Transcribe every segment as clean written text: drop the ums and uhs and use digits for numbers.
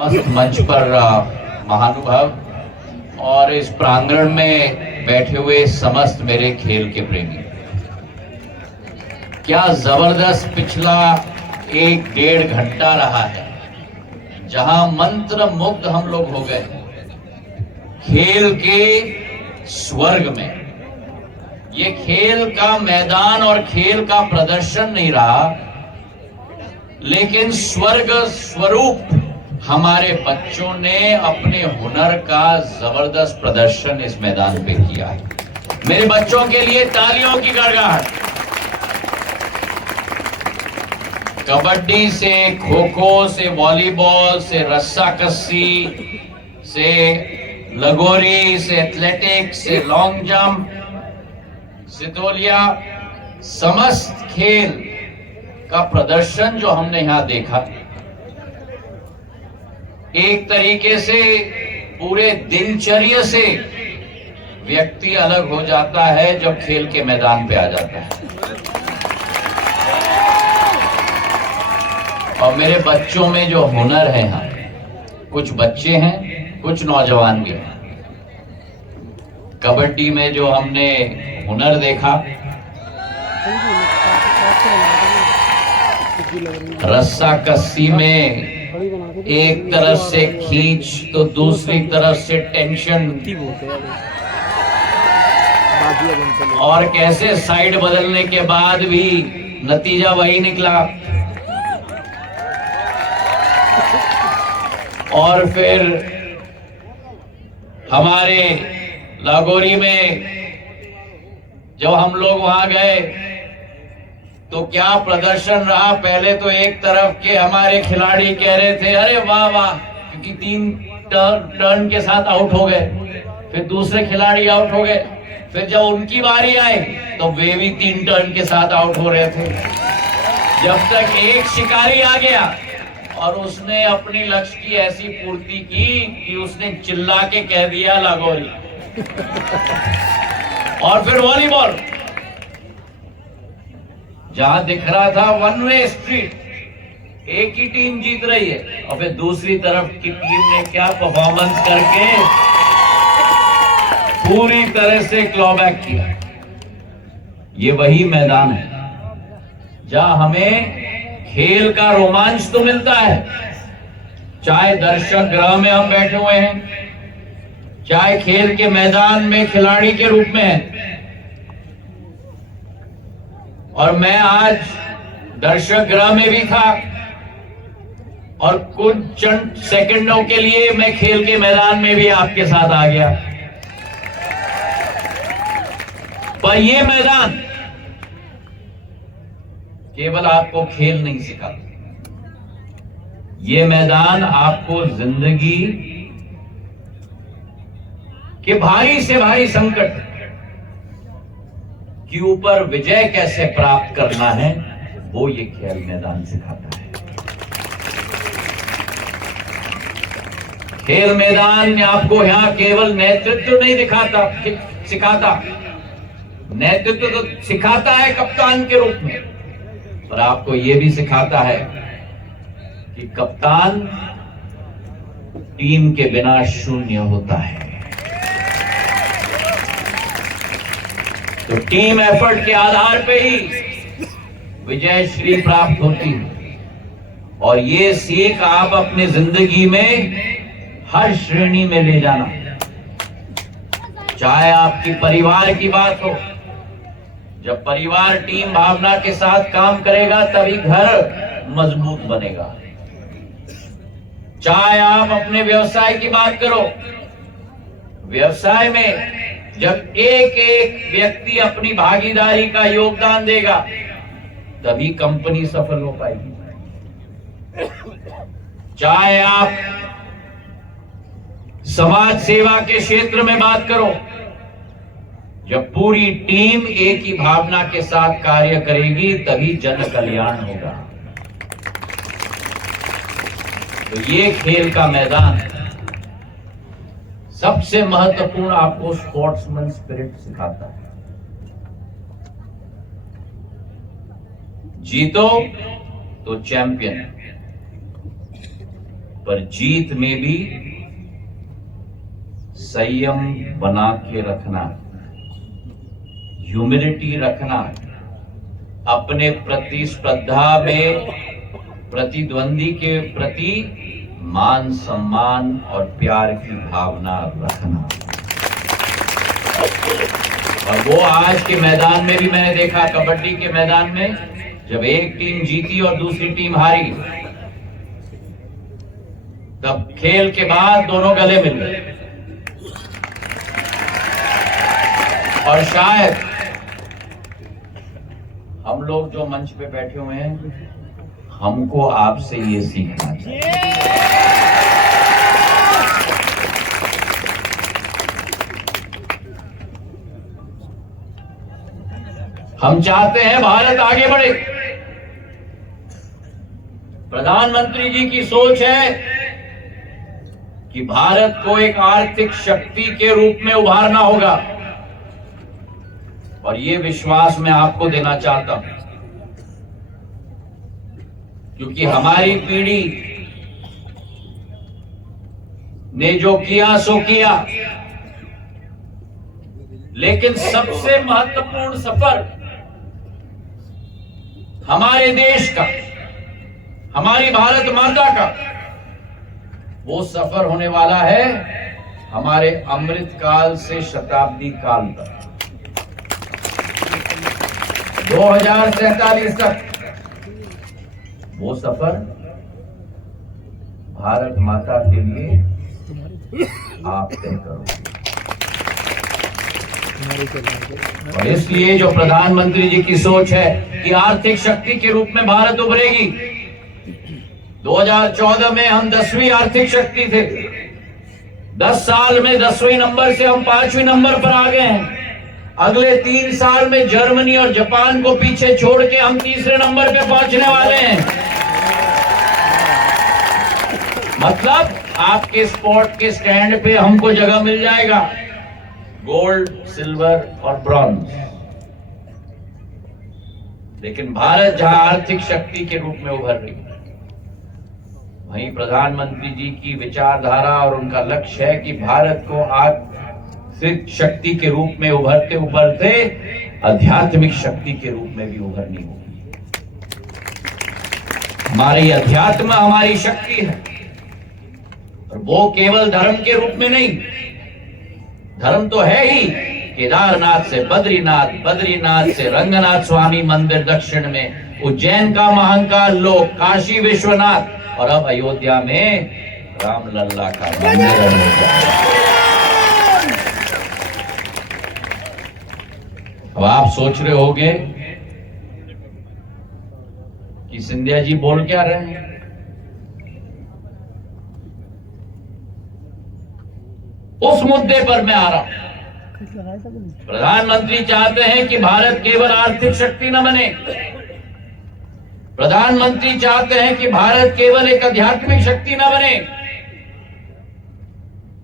मस्त मंच पर महानुभाव और इस प्रांगण में बैठे हुए समस्त मेरे खेल के प्रेमी, क्या जबरदस्त पिछला 1-1.5 घंटा रहा है, जहां मंत्र मुग्ध हम लोग हो गए खेल के स्वर्ग में। ये खेल का मैदान और खेल का प्रदर्शन नहीं रहा, लेकिन स्वर्ग स्वरूप हमारे बच्चों ने अपने हुनर का जबरदस्त प्रदर्शन इस मैदान पे किया है। मेरे बच्चों के लिए तालियों की गड़गड़ाहट। कबड्डी से, खो खो से, वॉलीबॉल से, रस्साकस्सी से, लगोरी से, एथलेटिक्स से, लॉन्ग जंप, सितोलिया, समस्त खेल का प्रदर्शन जो हमने यहां देखा, एक तरीके से पूरे दिनचर्या से व्यक्ति अलग हो जाता है जब खेल के मैदान पे आ जाता है। और मेरे बच्चों में जो हुनर है, यहाँ कुछ बच्चे हैं, कुछ नौजवान भी हैं। कबड्डी में जो हमने हुनर देखा, रस्साकस्सी में एक तरफ से खींच तो दूसरी तरफ से टेंशन, और कैसे साइड बदलने के बाद भी नतीजा वही निकला। और फिर हमारे लागोरी में जब हम लोग वहां गए तो क्या प्रदर्शन रहा। पहले तो एक तरफ के हमारे खिलाड़ी कह रहे थे अरे वाह वाह, क्योंकि 3 टर्न के साथ आउट हो गए। फिर दूसरे खिलाड़ी आउट हो गए। फिर जब उनकी बारी आई तो वे भी 3 टर्न के साथ आउट हो रहे थे, जब तक एक शिकारी आ गया और उसने अपनी लक्ष्य की ऐसी पूर्ति की कि उसने चिल्ला के कह दिया लागोरी। और फिर वॉलीबॉल, जहां दिख रहा था वन वे स्ट्रीट, एक ही टीम जीत रही है, और फिर दूसरी तरफ की टीम ने क्या परफॉर्मेंस करके पूरी तरह से क्लॉबैक किया। ये वही मैदान है जहां हमें खेल का रोमांच तो मिलता है, चाहे दर्शक गृह में हम बैठे हुए हैं, चाहे खेल के मैदान में खिलाड़ी के रूप में हैं। और मैं आज दर्शक गृह में भी था और कुछ चंद सेकंडों के लिए मैं खेल के मैदान में भी आपके साथ आ गया। पर ये मैदान केवल आपको खेल नहीं सिखाता, ये मैदान आपको जिंदगी के भारी से भारी संकट के ऊपर विजय कैसे प्राप्त करना है, वो ये खेल मैदान सिखाता है। खेल मैदान आपको यहां केवल नेतृत्व नहीं सिखाता, नेतृत्व तो सिखाता है कप्तान के रूप में, पर आपको यह भी सिखाता है कि कप्तान टीम के बिना शून्य होता है। तो टीम एफर्ट के आधार पे ही विजय श्री प्राप्त होती है। और ये सीख आप अपनी जिंदगी में हर श्रेणी में ले जाना, चाहे आपकी परिवार की बात हो। जब परिवार टीम भावना के साथ काम करेगा तभी घर मजबूत बनेगा। चाहे आप अपने व्यवसाय की बात करो, व्यवसाय में जब एक एक व्यक्ति अपनी भागीदारी का योगदान देगा तभी कंपनी सफल हो पाएगी। चाहे आप समाज सेवा के क्षेत्र में बात करो, जब पूरी टीम एक ही भावना के साथ कार्य करेगी तभी जन कल्याण होगा। तो ये खेल का मैदान सबसे महत्वपूर्ण आपको स्पोर्ट्समैन स्पिरिट सिखाता है। जीतो तो चैंपियन, पर जीत में भी संयम बना के रखना, ह्यूमिलिटी रखना, अपने प्रतिस्पर्धा में प्रतिद्वंदी के प्रति मान सम्मान और प्यार की भावना रखना। और वो आज के मैदान में भी मैंने देखा, कबड्डी के मैदान में जब एक टीम जीती और दूसरी टीम हारी, तब खेल के बाद दोनों गले मिल गए। और शायद हम लोग जो मंच पे बैठे हुए हैं, हमको आपसे ये सीखना चाहिए। हम चाहते हैं भारत आगे बढ़े। प्रधानमंत्री जी की सोच है कि भारत को एक आर्थिक शक्ति के रूप में उभारना होगा, और ये विश्वास मैं आपको देना चाहता हूं, क्योंकि हमारी पीढ़ी ने जो किया सो किया, लेकिन सबसे महत्वपूर्ण सफर हमारे देश का, हमारी भारत माता का, वो सफर होने वाला है हमारे अमृत काल से शताब्दी काल तक, 2047 तक। वो सफर भारत माता के लिए आप तय करोगे। और इसलिए जो प्रधानमंत्री जी की सोच है कि आर्थिक शक्ति के रूप में भारत उभरेगी, 2014 में हम 10वीं आर्थिक शक्ति थे, 10 साल में 10वें नंबर से हम 5वें नंबर पर आ गए हैं। अगले 3 साल में जर्मनी और जापान को पीछे छोड़ के हम 3रे नंबर पे पहुंचने वाले हैं। मतलब आपके स्पोर्ट के स्टैंड पे हमको जगह मिल जाएगा, गोल्ड, सिल्वर और ब्रॉन्ज। लेकिन भारत जहां आर्थिक शक्ति के रूप में उभर रही है, वहीं प्रधानमंत्री जी की विचारधारा और उनका लक्ष्य है कि भारत को आर्थिक शक्ति के रूप में उभरते उभरते आध्यात्मिक शक्ति के रूप में भी उभरनी होगी। हमारी अध्यात्म हमारी शक्ति है, और वो केवल धर्म के रूप में नहीं, धर्म तो है ही, केदारनाथ से बद्रीनाथ, बद्रीनाथ से रंगनाथ स्वामी मंदिर दक्षिण में, उज्जैन का महाकाल लोक, काशी विश्वनाथ, और अब अयोध्या में रामलल्ला का मंदिर। अब आप सोच रहे होंगे कि सिंधिया जी बोल क्या रहे हैं। उस मुद्दे पर मैं आ रहा हूं। प्रधानमंत्री चाहते हैं कि भारत केवल आर्थिक शक्ति न बने, प्रधानमंत्री चाहते हैं कि भारत केवल एक आध्यात्मिक शक्ति न बने,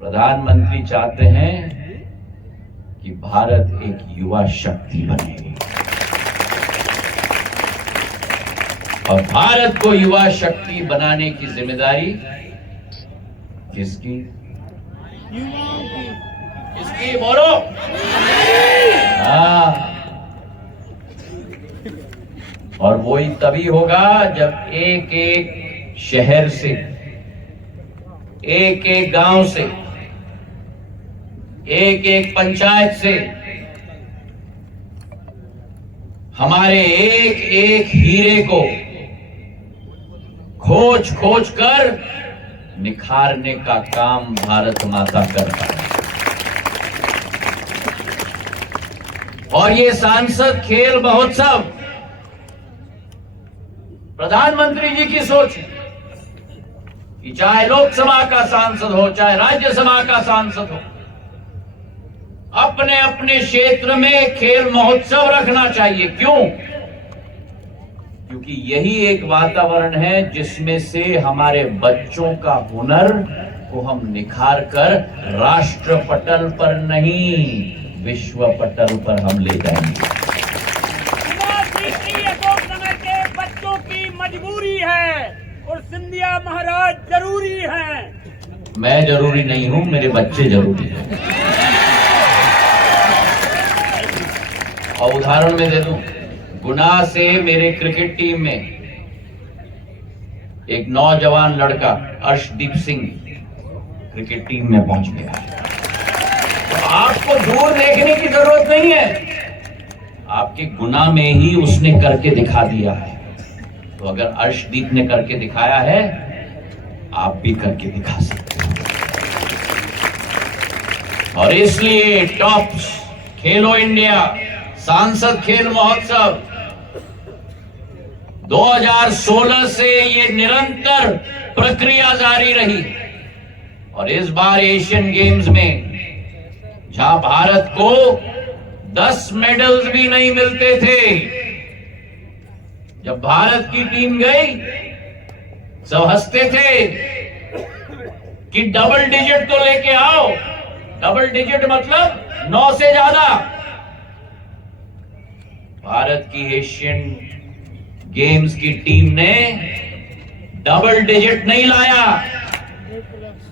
प्रधानमंत्री चाहते हैं कि भारत एक युवा शक्ति बने। और भारत को युवा शक्ति बनाने की जिम्मेदारी किसकी? किसकी बोलो? हाँ, और वही तभी होगा जब एक एक शहर से, एक एक गांव से, एक एक पंचायत से हमारे एक एक हीरे को खोज खोज कर निखारने का काम भारत माता करता है। और ये सांसद खेल महोत्सव प्रधानमंत्री जी की सोच है कि चाहे लोकसभा का सांसद हो, चाहे राज्यसभा का सांसद हो, अपने अपने क्षेत्र में खेल महोत्सव रखना चाहिए। क्यों? क्योंकि यही एक वातावरण है जिसमें से हमारे बच्चों का हुनर को हम निखार कर राष्ट्र पटल पर नहीं, विश्व पटल पर हम ले जाएंगे। बच्चों की मजबूरी है और सिंधिया महाराज जरूरी है। मैं जरूरी नहीं हूं, मेरे बच्चे जरूरी हैं। और उदाहरण में दे दूं, गुना से मेरे क्रिकेट टीम में एक नौजवान लड़का अर्शदीप सिंह क्रिकेट टीम में पहुंच गया। तो आपको दूर देखने की जरूरत नहीं है, आपके गुना में ही उसने करके दिखा दिया है। तो अगर अर्शदीप ने करके दिखाया है, आप भी करके दिखा सकते हैं। और इसलिए टॉप खेलो इंडिया सांसद खेल महोत्सव 2016 से ये निरंतर प्रक्रिया जारी रही। और इस बार एशियन गेम्स में जहां भारत को 10 मेडल्स भी नहीं मिलते थे, जब भारत की टीम गई सब हंसते थे कि डबल डिजिट तो लेके आओ। डबल डिजिट मतलब 9 से ज्यादा। भारत की एशियन गेम्स की टीम ने डबल डिजिट नहीं लाया,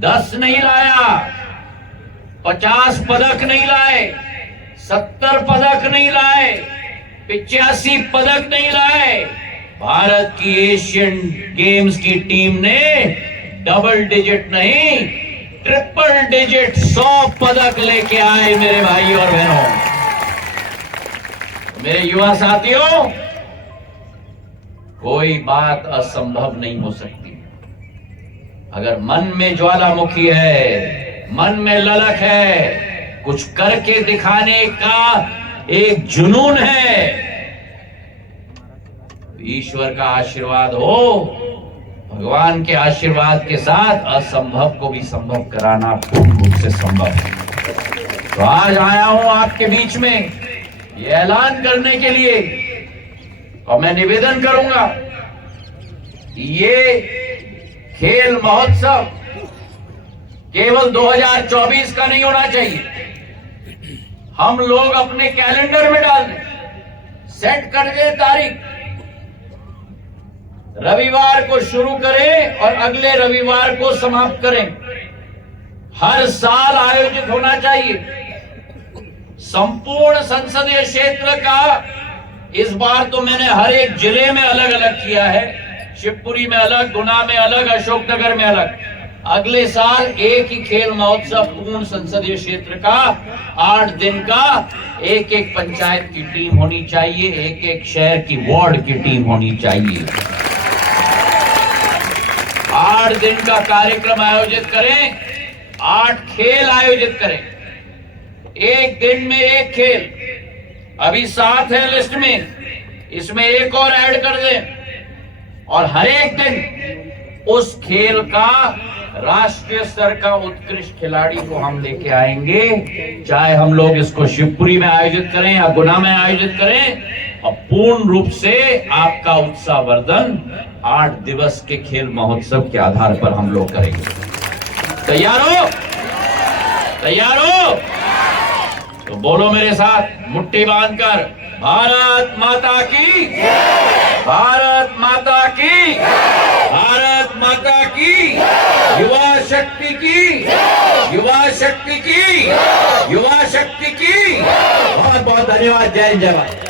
10 नहीं लाया, 50 पदक नहीं लाए, 70 पदक नहीं लाए, 85 पदक नहीं लाए। भारत की एशियन गेम्स की टीम ने डबल डिजिट नहीं, ट्रिपल डिजिट 100 पदक लेके आए मेरे भाई और बहनों। मेरे युवा साथियों, कोई बात असंभव नहीं हो सकती। अगर मन में ज्वालामुखी है, मन में ललक है, कुछ करके दिखाने का एक जुनून है, ईश्वर का आशीर्वाद हो, भगवान के आशीर्वाद के साथ असंभव को भी संभव कराना पूर्ण रूप से संभव है। तो आज आया हूं आपके बीच में ये ऐलान करने के लिए, और मैं निवेदन करूंगा कि ये खेल महोत्सव केवल 2024 का नहीं होना चाहिए। हम लोग अपने कैलेंडर में डाल दें, सेट कर दें तारीख, रविवार को शुरू करें और अगले रविवार को समाप्त करें। हर साल आयोजित होना चाहिए। संपूर्ण संसदीय क्षेत्र का इस बार तो मैंने हर एक जिले में अलग अलग किया है, शिवपुरी में अलग, गुना में अलग, अशोकनगर में अलग। अगले साल एक ही खेल महोत्सव पूर्ण संसदीय क्षेत्र का 8 दिन का, एक एक पंचायत की टीम होनी चाहिए, एक एक शहर की वार्ड की टीम होनी चाहिए। 8 दिन का कार्यक्रम आयोजित करें, 8 खेल आयोजित करें, एक दिन में एक खेल। अभी 7 है लिस्ट में, इसमें एक और ऐड कर दें, और हर एक दिन उस खेल का राष्ट्रीय स्तर का उत्कृष्ट खिलाड़ी को हम लेके आएंगे। चाहे हम लोग इसको शिवपुरी में आयोजित करें या गुना में आयोजित करें, और पूर्ण रूप से आपका उत्साहवर्धन 8 दिवस के खेल महोत्सव के आधार पर हम लोग करेंगे। तैयार हो? तैयार हो? तो बोलो मेरे साथ मुट्ठी बांधकर, भारत माता की, भारत माता की, भारत माता की, युवा शक्ति की, युवा शक्ति की, युवा शक्ति की। बहुत बहुत धन्यवाद। जय हिंद, जय भारत।